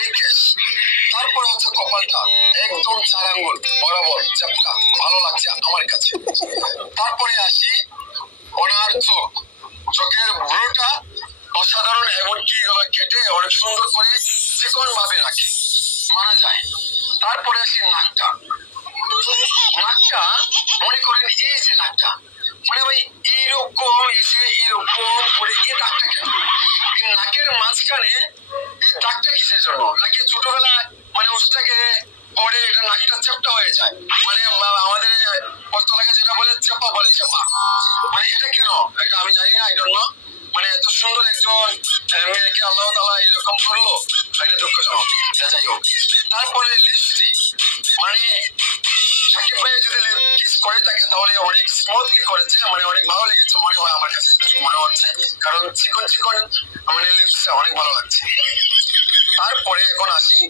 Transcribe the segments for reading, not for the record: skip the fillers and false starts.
এই কেস। তারপরে হচ্ছে কপালটা একদম 4 আঙ্গুল বরাবর চাপটা ভালো লাগছে আমার কাছে। তারপরে আসি ওনার চোখের ভ্রুটা অসাধারণ, এমনকি এগুলো কেটে অনেক সুন্দর করে চিকন ভাবে রাখে, মানা যায়। তারপরে আসি নাকটা মনে করেন এই যে নাকটা, মানে ভাই এইরকম এসে এরকম করে এই দাগটা কেন? এই নাকের মাঝখানে এই দাগটা কিসের জন্য? নাকি ছোটবেলায় মানে উস্তাকে পরে এটা নাকটা চ্যাপটা হয়ে যায়, মানে আমাদের পশ্চিমবঙ্গে যেটা বলে চাপা বলে চাপা, মানে এটা কেন? এটা আমি জানি না, এই জন্য মানে এত সুন্দর একজন মেয়েকে আল্লাহ তাআলা এরকম করলো, এটা দুঃখজনক। যাই হোক, তারপরে লিপস্টিক, মানে সাকিব ভাই যদি কিস করে থাকে তাহলে অনেক স্মুথলি করেছে, মানে অনেক ভালো লেগেছে মনে হয় আমার কাছে, মনে হচ্ছে, কারণ চিকন চিকন মানে লিপসটা অনেক ভালো লাগছে। তারপরে এখন আসি,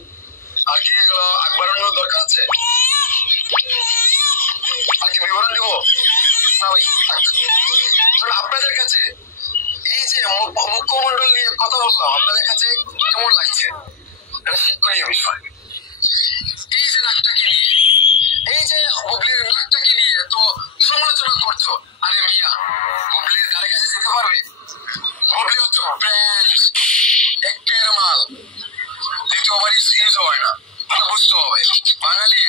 আর কি এগুলো আগ বাড়ানোর দরকার আছে? আর কি বিবরণ দিব না ভাই? আপনাদের কাছে এই যে মুখ্যমন্ডল নিয়ে কথা বললাম, আপনাদের কাছে কেমন লাগছে? এটা শিক্ষণীয় বিষয়। এই যে নাকটাকে নিয়ে, এই যে বুবলির নাকটাকে নিয়ে তো সমালোচনা করছো, আরে মিয়া বুবলির ধারে কাছে যেতে পারবে? বুবলি হচ্ছে ব্র্যান্ড, একের মাল, দ্বিতীয়বার ইউজ হয় না, বুঝতে হবে। বাঙালি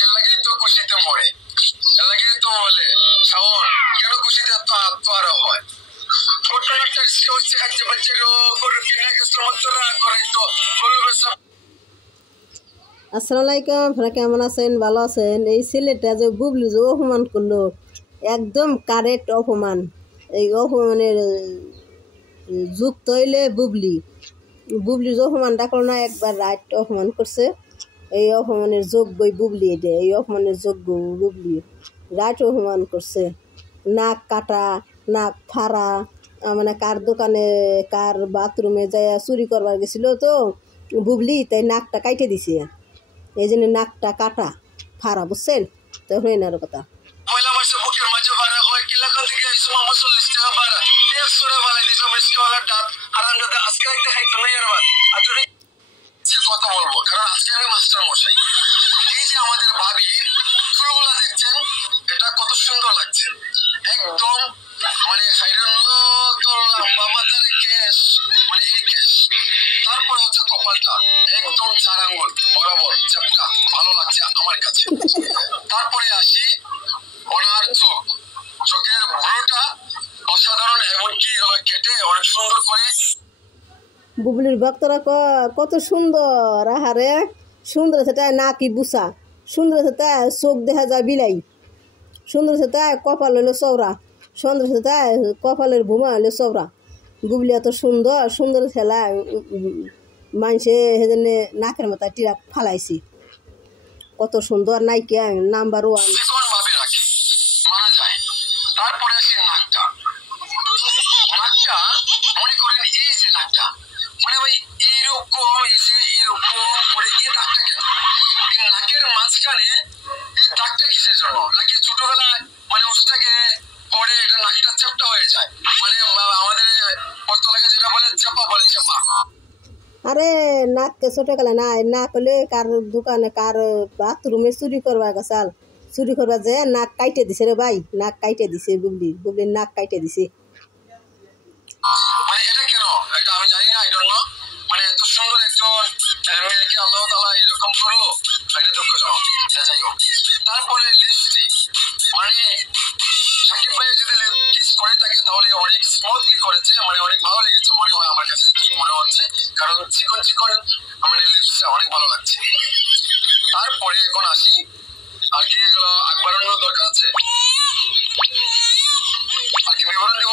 এর লাগে তো খুশিতে মরে, এর লাগে তো বলে শাওন কেন খুশিতে তো আত্মহারা হয়। আসসালামু আলাইকুম, আপনারা কেমন আছেন? ভালো আছেন? এই ছেলেটা যে বুবলি যে অপমান করলো, একদম কারেক্ট অপমান। এই অপমানের যুক্ত হইলে বুবলি যে অপমানটা করলো না, একবার রাইট অপমান করছে। এই অপমানের যোগ্যই বুবলি, এটা এই অপমানের যোগ্য বুবলি, রাইট অপমান করছে। নাক কাটা, নাক ফাড়া, মানে কার দোকানে কার বাথরুমে যায় চুরি করবার গেছিল তো বুবলি, তাই নাকটা কাইটে দিছে, এই জন্য নাকটা কাটা ফাড়া, বুঝছেন? তো হয়ে না কথা। কথা বলবো, কারণ আজকে আমি মাস্টার মশাই। এই যে আমাদের ভাবি চুলগুলা দেখছেন, এটা কত সুন্দর লাগছে, একদম মানে লম্বা মাথার কেশ, মানে এই কেশ। তারপরে হচ্ছে কপালটা একদম 4 আঙ্গুল বরাবর চাপটা ভালো লাগছে আমার কাছে। তারপরে আসি ওনার চোখের ভ্রুটা অসাধারণ, এমনকি এগুলো কেটে অনেক সুন্দর করে। বুবলির ভক্তরা কত সুন্দর, আহারে সুন্দর আছে তাই, নাকি বুসা সুন্দর আছে তাই, চোখ দেখা যায় বিলাই, সুন্দর আছে তাই, কপাল হইলো চৌরা, সুন্দর আছে তাই, কপালের ভুমা হইলো চৌরা। বুবলি এত সুন্দর সুন্দর খেলা, মানুষে সেজন্য নাকের মাথায় টিরা ফালাইছি, কত সুন্দর নায়িকা, নাম্বার 1। তারপরে আসি নাকটা মনে করেন এই যে নাকটা, মানে ভাই এইরকম এসে এরকম করে এই দাগটা কেন? এই নাকের মাঝখানে এই দাগটা কিসের জন্য? নাকি ছোটবেলায় মানে উস্তাকে পরে এটা নাকটা চ্যাপটা হয়ে যায়, মানে আমাদের পশ্চিমবঙ্গে যেটা বলে চাপা বলে চাপা। আরে নাককে ছোট গেলে না, নাক হলে কার দোকানে কার বাথরুমে চুরি করবা গেছাল, চুরি করবা যে নাক কাইটে দিছে রে ভাই, নাক কাইটে দিছে, বুবলির নাক কাইটে দিছে। মানে এটা কেন? এটা আমি জানি না, এই জন্য মানে এত সুন্দর একজন মেয়েকে আল্লাহ তাআলা এরকম করলো, এটা দুঃখজনক। যাই হোক, তারপরে লিপস্টিক, মানে সাকিব ভাই যদি কিস করে থাকে তাহলে অনেক স্মুথলি করেছে, মানে অনেক ভালো লেগেছে মনে হয় আমার কাছে, মনে হচ্ছে, কারণ চিকন চিকন মানে লিপসটা অনেক ভালো লাগছে। তারপরে এখন আসি, আর কি এগুলো আগ বাড়ানোর দরকার আছে? আর কি বিবরণ দিব?